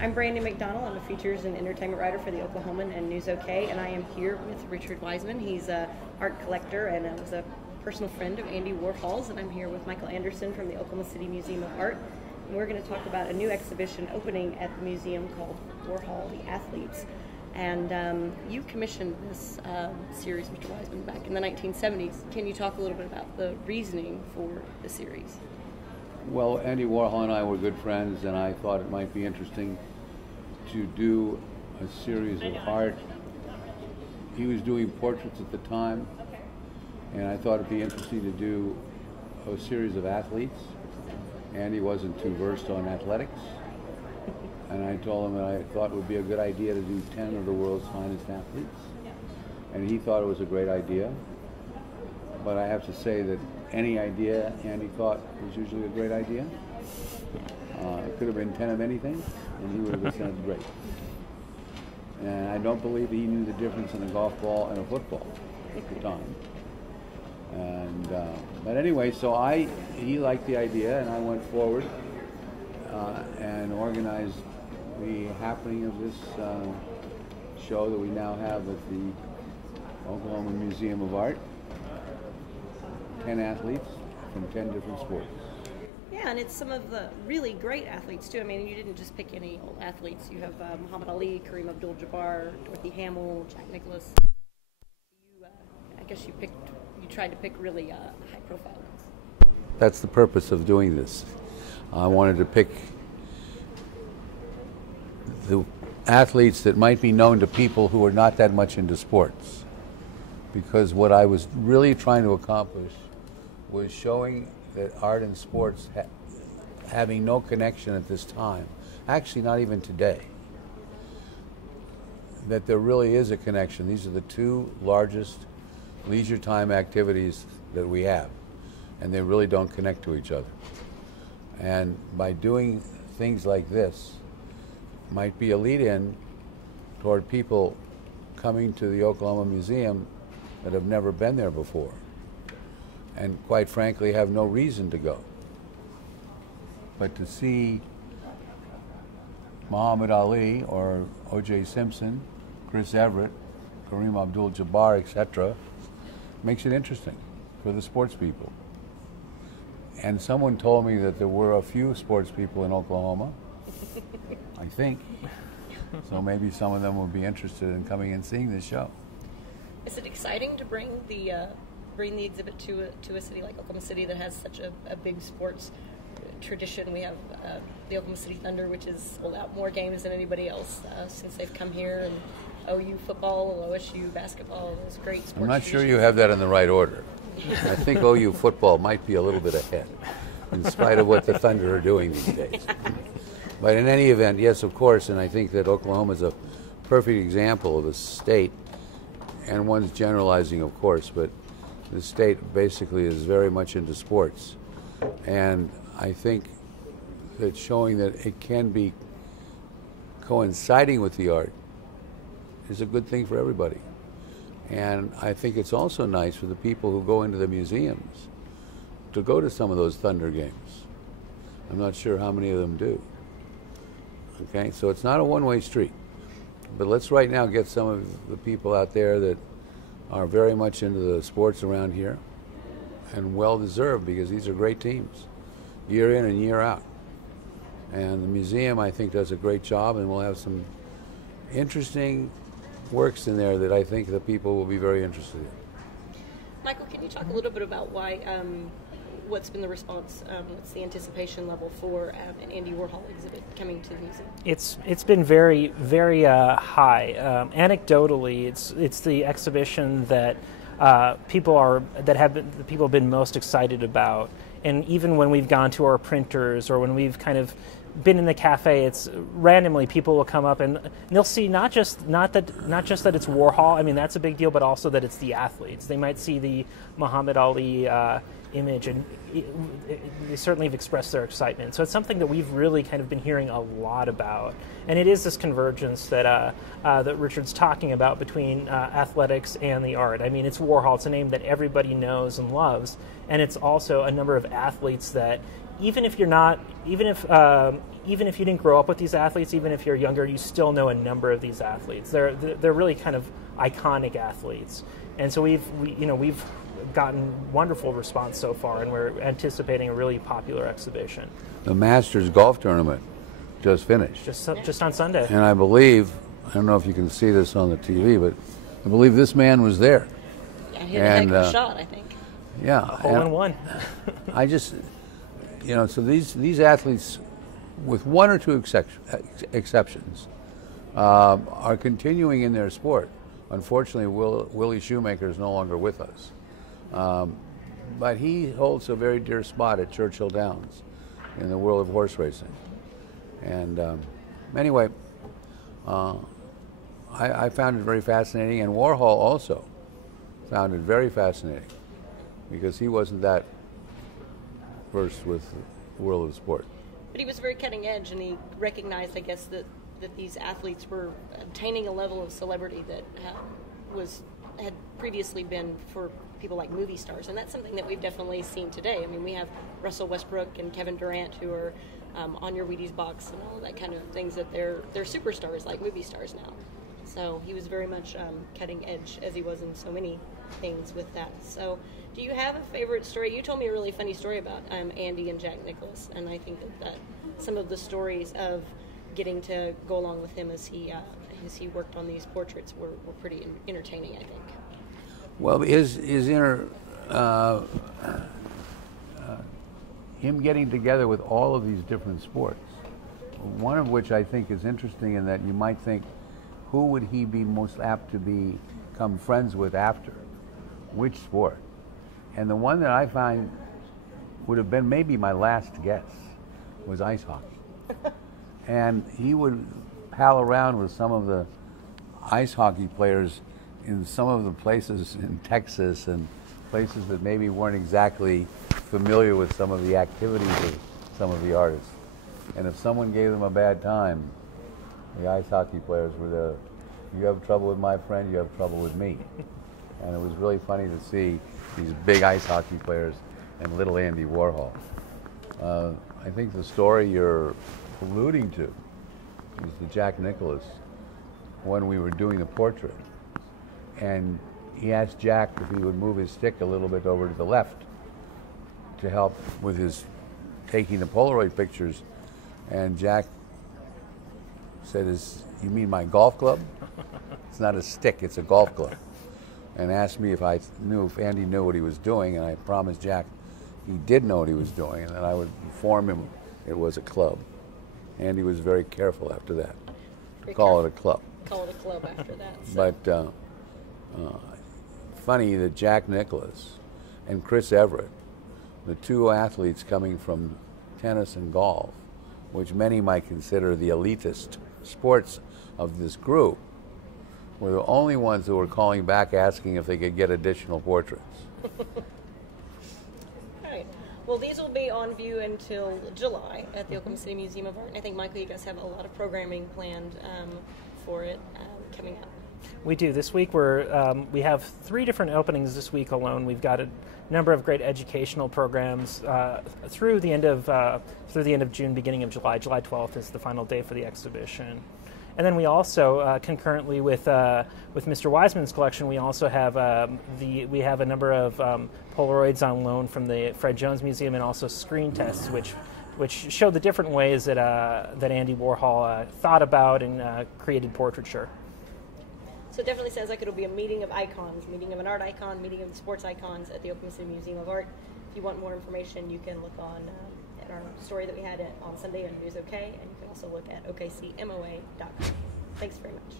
I'm Brandy McDonald. I'm a features and entertainment writer for the Oklahoman and News OK, and I am here with Richard Wiseman. He's an art collector and was a personal friend of Andy Warhol's, and I'm here with Michael Anderson from the Oklahoma City Museum of Art. And we're going to talk about a new exhibition opening at the museum called Warhol, the Athletes. And you commissioned this series, Mr. Wiseman, back in the 1970s. Can you talk a little bit about the reasoning for the series? Well, Andy Warhol and I were good friends, and I thought it might be interesting to do a series of art. He was doing portraits at the time, and I thought it'd be interesting to do a series of athletes. Andy wasn't too versed on athletics, and I told him that I thought it would be a good idea to do 10 of the world's finest athletes, and he thought it was a great idea. But I have to say that any idea Andy thought was usually a great idea. It could have been 10 of anything, and he would have sounded great. And I don't believe he knew the difference in a golf ball and a football at the time. And but anyway, so he liked the idea, and I went forward and organized the happening of this show that we now have at the Oklahoma Museum of Art. 10 athletes from 10 different sports. Yeah, and it's some of the really great athletes too. I mean, you didn't just pick any old athletes. You have Muhammad Ali, Kareem Abdul-Jabbar, Dorothy Hamill, Jack Nicklaus. I guess you tried to pick really high-profile ones. That's the purpose of doing this. I wanted to pick the athletes that might be known to people who are not that much into sports. Because what I was really trying to accomplish was showing that art and sports having no connection at this time, actually not even today, that there really is a connection. These are the two largest leisure time activities that we have, and they really don't connect to each other. And by doing things like this might be a lead-in toward people coming to the Oklahoma Museum that have never been there before, and quite frankly have no reason to go. But to see Muhammad Ali or O.J. Simpson, Chris Everett, Kareem Abdul-Jabbar, etc., makes it interesting for the sports people. And someone told me that there were a few sports people in Oklahoma, I think, so maybe some of them will be interested in coming and seeing this show. Is it exciting to bring the exhibit to a city like Oklahoma City that has such a big sports tradition? We have the Oklahoma City Thunder, which has sold out more games than anybody else since they've come here, and OU football, OSU basketball, those great sports. I'm not sure you have that in the right order. I think OU football might be a little bit ahead, in spite of what the Thunder are doing these days. But in any event, yes, of course, and I think that Oklahoma is a perfect example of a state. And one's generalizing, of course, but the state basically is very much into sports. And I think that showing that it can be coinciding with the art is a good thing for everybody. And I think it's also nice for the people who go into the museums to go to some of those Thunder games. I'm not sure how many of them do. Okay, so it's not a one-way street. But let's right now get some of the people out there that are very much into the sports around here, and well-deserved, because these are great teams, year in and year out. And the museum, I think, does a great job, and we'll have some interesting works in there that I think the people will be very interested in. Michael, can you talk a little bit about why, what's been the response, what's the anticipation level for an Andy Warhol exhibit coming to the museum? It's been very, very high. Anecdotally, it's the exhibition that people have been most excited about. And even when we've gone to our printers, or when we've kind of been in the cafe, it's randomly people will come up and they'll see not just that it's Warhol. I mean, that's a big deal, but also that it's the athletes. They might see the Muhammad Ali image, and they certainly have expressed their excitement. So it's something that we've really kind of been hearing a lot about, and it is this convergence that that Richard's talking about between athletics and the art. I mean, it's Warhol. It's a name that everybody knows and loves, and it's also a number of athletes that even if even if you didn't grow up with these athletes, even if you're younger, you still know a number of these athletes. They're really kind of iconic athletes, and so we've gotten wonderful response so far, and we're anticipating a really popular exhibition. The Masters golf tournament just finished. Just on Sunday. And I believe, I don't know if you can see this on the TV, but I believe this man was there. Yeah, he had a heck of a shot, I think. Yeah. Hole in one. I just, so these athletes, with one or two exceptions, are continuing in their sport. Unfortunately, Willie Shoemaker is no longer with us. But he holds a very dear spot at Churchill Downs in the world of horse racing. And anyway, I found it very fascinating, and Warhol also found it very fascinating because he wasn't that versed with the world of sport. But he was very cutting edge, and he recognized, I guess, that these athletes were obtaining a level of celebrity that had previously been for people like movie stars, and that's something that we've definitely seen today. I mean, we have Russell Westbrook and Kevin Durant who are on your Wheaties box and all that kind of things, that they're superstars, like movie stars now. So he was very much cutting edge, as he was in so many things with that. So do you have a favorite story? You told me a really funny story about Andy and Jack Nicklaus, and I think that some of the stories of getting to go along with him as he worked on these portraits were pretty entertaining, I think. Well, him getting together with all of these different sports, one of which I think is interesting in that you might think, who would he be most apt to become friends with after? Which sport? And the one that I find would have been maybe my last guess was ice hockey. And he would pal around with some of the ice hockey players in some of the places in Texas and places that maybe weren't exactly familiar with some of the activities of some of the artists. And if someone gave them a bad time, the ice hockey players were there. You have trouble with my friend, you have trouble with me. And it was really funny to see these big ice hockey players and little Andy Warhol. I think the story you're alluding to is the Jack Nicklaus, when we were doing the portrait. And he asked Jack if he would move his stick a little bit over to the left to help with his taking the Polaroid pictures. And Jack said, "You mean my golf club? It's not a stick, it's a golf club." And asked me if Andy knew what he was doing, and I promised Jack he did know what he was doing, and that I would inform him it was a club. Andy was very careful after that to call it a club. Call it a club after that. So. But funny that Jack Nicklaus and Chris Everett, the two athletes coming from tennis and golf, which many might consider the elitist sports of this group, were the only ones who were calling back asking if they could get additional portraits. Right. Well, these will be on view until July at the Oklahoma City Museum of Art. I think, Michael, you guys have a lot of programming planned for it coming up. We do. This week we have 3 different openings this week alone. We've got a number of great educational programs through the end of June, beginning of July. July 12th is the final day for the exhibition. And then we also, concurrently with Mr. Wiseman's collection, we also have we have a number of Polaroids on loan from the Fred Jones Museum, and also screen tests, which show the different ways that Andy Warhol thought about and created portraiture. So it definitely sounds like it'll be a meeting of icons, meeting of an art icon, meeting of the sports icons at the Oklahoma City Museum of Art. If you want more information, you can look on at our story that we had on Sunday on News OK, and you can also look at okcmoa.com. Thanks very much.